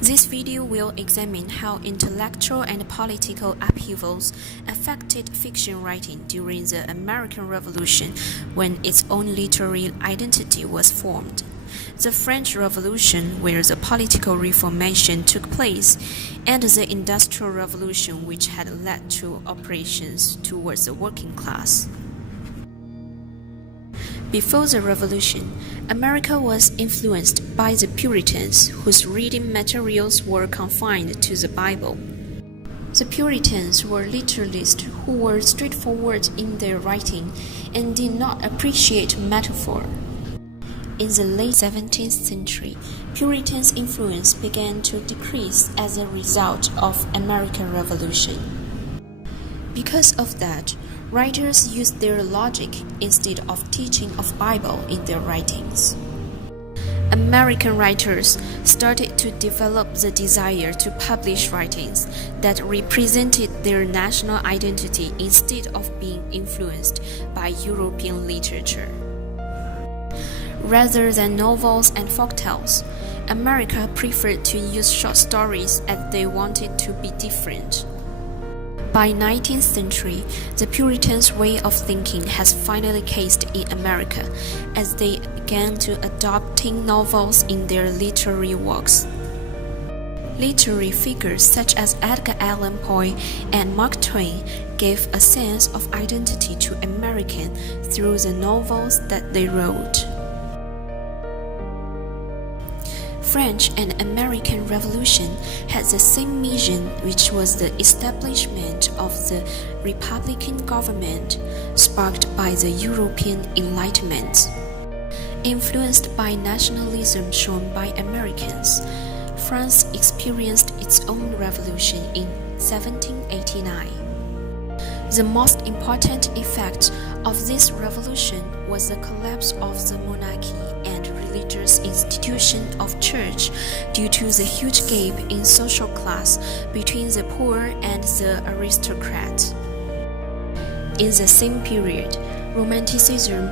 This video will examine how intellectual and political upheavals affected fiction writing during the American Revolution when its own literary identity was formed. The French Revolution, where the political reformation took place, and the Industrial Revolution, which had led to operations towards the working class. Before the Revolution, America was influenced by the Puritans, whose reading materials were confined to the Bible. The Puritans were literalists who were straightforward in their writing and did not appreciate metaphor. In the late 17th century, Puritans' influence began to decrease as a result of American Revolution. Because of that, writers used their logic instead of teaching of Bible in their writings. American writers started to develop the desire to publish writings that represented their national identity instead of being influenced by European literature. Rather than novels and folktales, America preferred to use short stories as they wanted to be different. By 19th century, the Puritans' way of thinking has finally cased in America as they began to adopting novels in their literary works. Literary figures such as Edgar Allan Poe and Mark Twain gave a sense of identity to American through the novels that they wrote. French and American Revolution had the same mission, which was the establishment of the Republican government sparked by the European Enlightenment. Influenced by nationalism shown by Americans, France experienced its own revolution in 1789. The most important effect of this revolution was the collapse of the monarchy and religious institution of church due to the huge gap in social class between the poor and the aristocrat. In the same period, Romanticism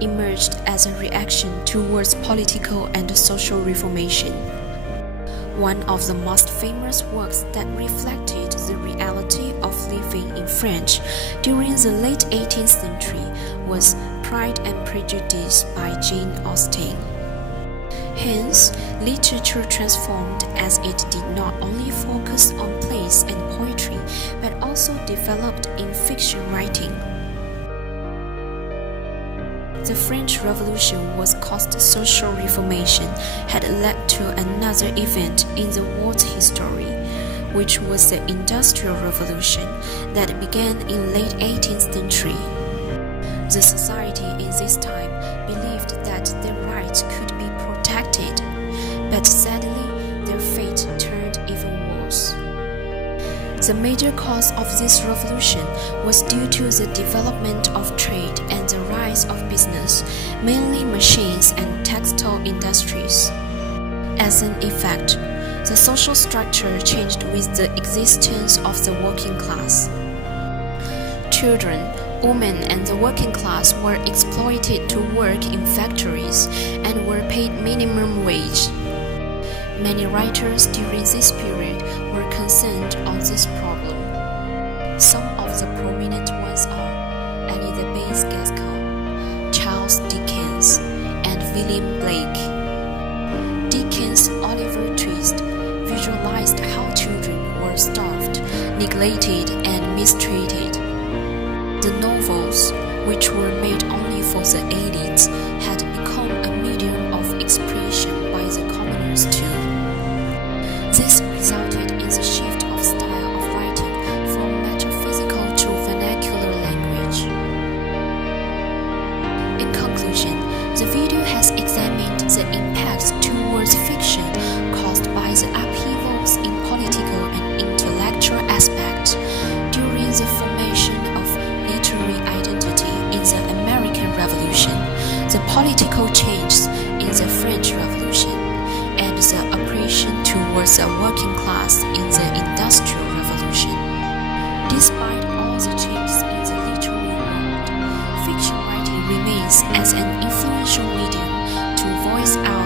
emerged as a reaction towards political and social reformation. One of the most famous works that reflected the reality of living in France during the late 18th century was Pride and Prejudice by Jane Austen. Hence, literature transformed as it did not only focus on plays and poetry, but also developed in fiction writing. The French Revolution was caused social reformation had led to another event in the world's history, which was the Industrial Revolution that began in late 18th century. The society in this time believed that their rights could be protected, but sadly their fate turned even worse. The major cause of this revolution was due to the development of trade and the rise of business, mainly machines and textile industries. As an effect, the social structure changed with the existence of the working class. Children, women, and the working class were exploited to work in factories and were paid minimum wage. Many writers during this period were concerned on this problem. Some of the prominent ones are Elizabeth Gaskell, Charles Dickens, and William Blake. Dickens' Oliver Twist visualized how children were starved, neglected, and mistreated. The novels, which were made only for the elites, had become a medium of expression by the commoners too. This resulted in the shift of style of writing from metaphysical to vernacular language. In conclusion, the video has examined the impacts towards fiction caused by the upheavals in political and intellectual aspects during the formation of literary identity in the American Revolution, the political changes in the French Revolution, and the operation towards a working class in the Industrial Revolution. Despite all the changes in the literary world, fiction writing remains as an influential medium to voice out